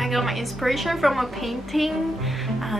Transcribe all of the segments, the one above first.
I got my inspiration from a painting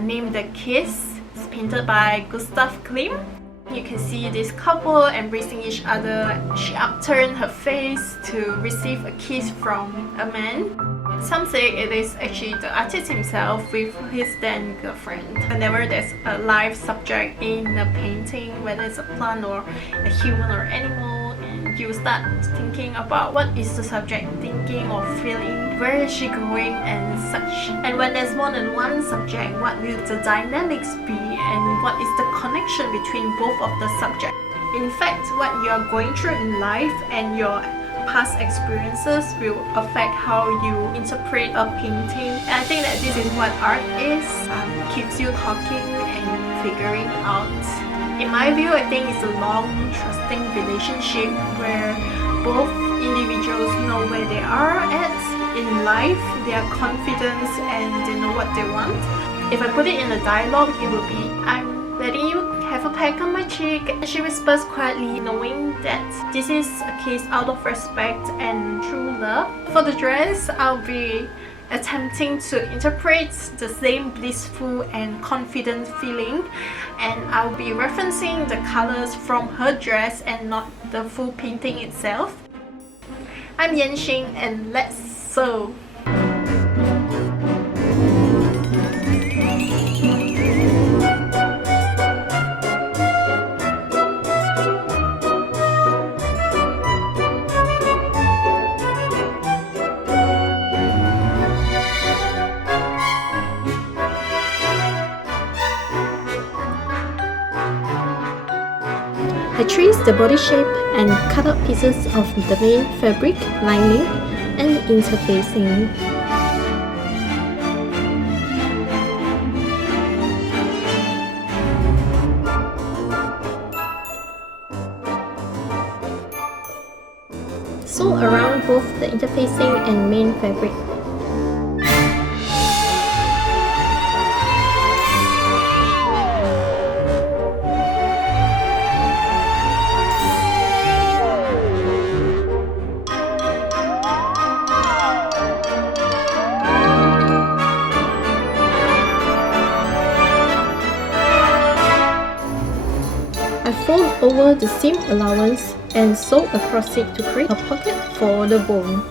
named The Kiss. It's painted by Gustav Klimt. You can see this couple embracing each other. She upturned her face to receive a kiss from a man. Some say it is actually the artist himself with his then girlfriend. Whenever there's a live subject in a painting, whether it's a plant or a human or animal, and you start thinking about what is the subject thinking or feeling, where is she going and such. And when there's more than one subject, what will the dynamics be and what is the connection between both of the subjects? In fact, what you are going through in life and your past experiences will affect how you interpret a painting. And I think that this is what art is. Keeps you talking and figuring out. In my view, I think it's a long, trusting relationship where both individuals know where they are at in life, their confidence, and they know what they want. If I put it in a dialogue, it will be, I'm letting you have a peck on my cheek. She whispers quietly, knowing that this is a case out of respect and true love. For the dress, I'll be attempting to interpret the same blissful and confident feeling, and I'll be referencing the colors from her dress and not the full painting itself. I'm Yanxing, and let's sew! I traced the body shape and cut out pieces of the main fabric, lining, and interfacing. Sew around both the interfacing and main fabric. I fold over the seam allowance and sew across it to create a pocket for the bone.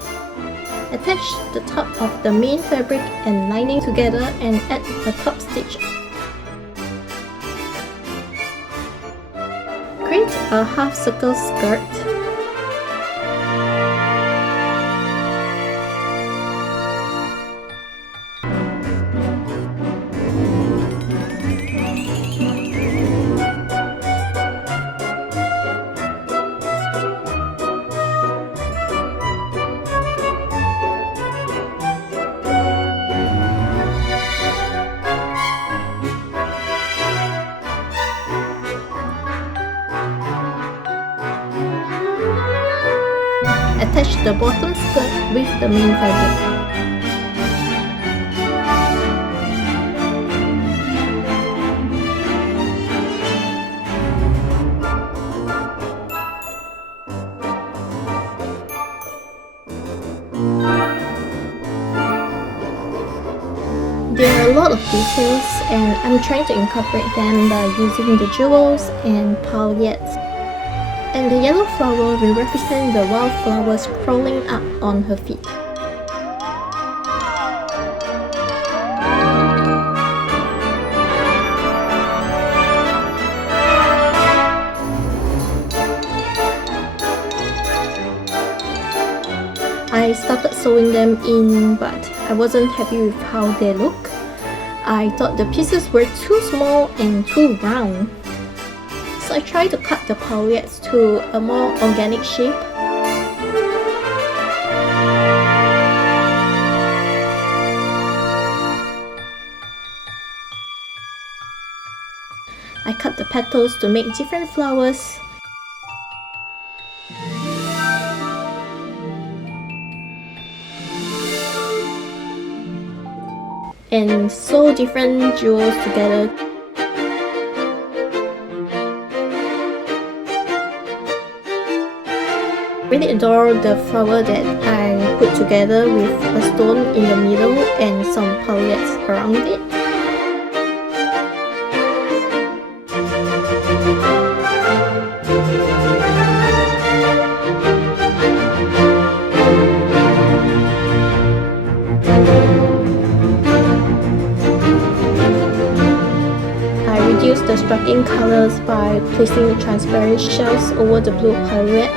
Attach the top of the main fabric and lining together and add a top stitch. Create a half circle skirt. Attach the bottom skirt with the main fabric. There are a lot of details and I'm trying to incorporate them by using the jewels and paillettes. And the yellow flower will represent the wildflowers crawling up on her feet. I started sewing them in, but I wasn't happy with how they look. I thought the pieces were too small and too round. So I tried to cut the paillettes to a more organic shape. I cut the petals to make different flowers. And sew different jewels together. Really adore the flower that I put together with a stone in the middle and some paillettes around it. Reduce the striking colors by placing the transparent shells over the blue paillette.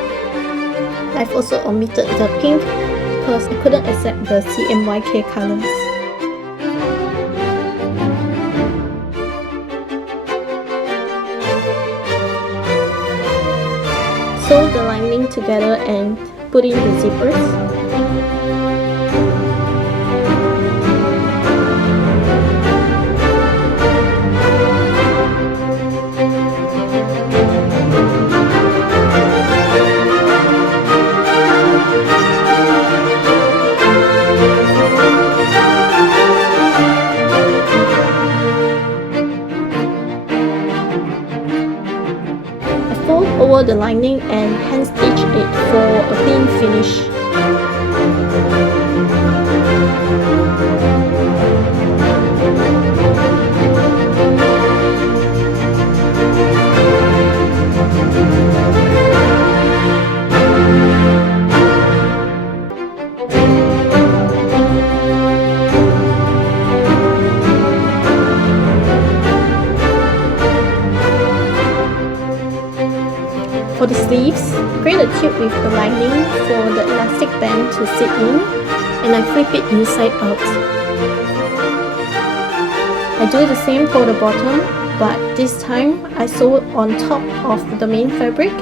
I've also omitted the pink because I couldn't accept the CMYK colors. Sew the lining together and put in the zippers. Fold over the lining and hand stitch it for a clean finish. For the sleeves, create a tube with the lining for the elastic band to sit in, and I flip it inside out. I do the same for the bottom, but this time I sew on top of the main fabric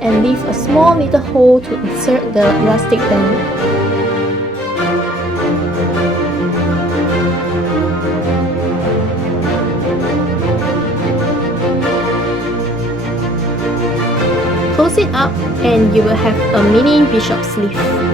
and leave a small little hole to insert the elastic band. Close it up and you will have a mini bishop sleeve.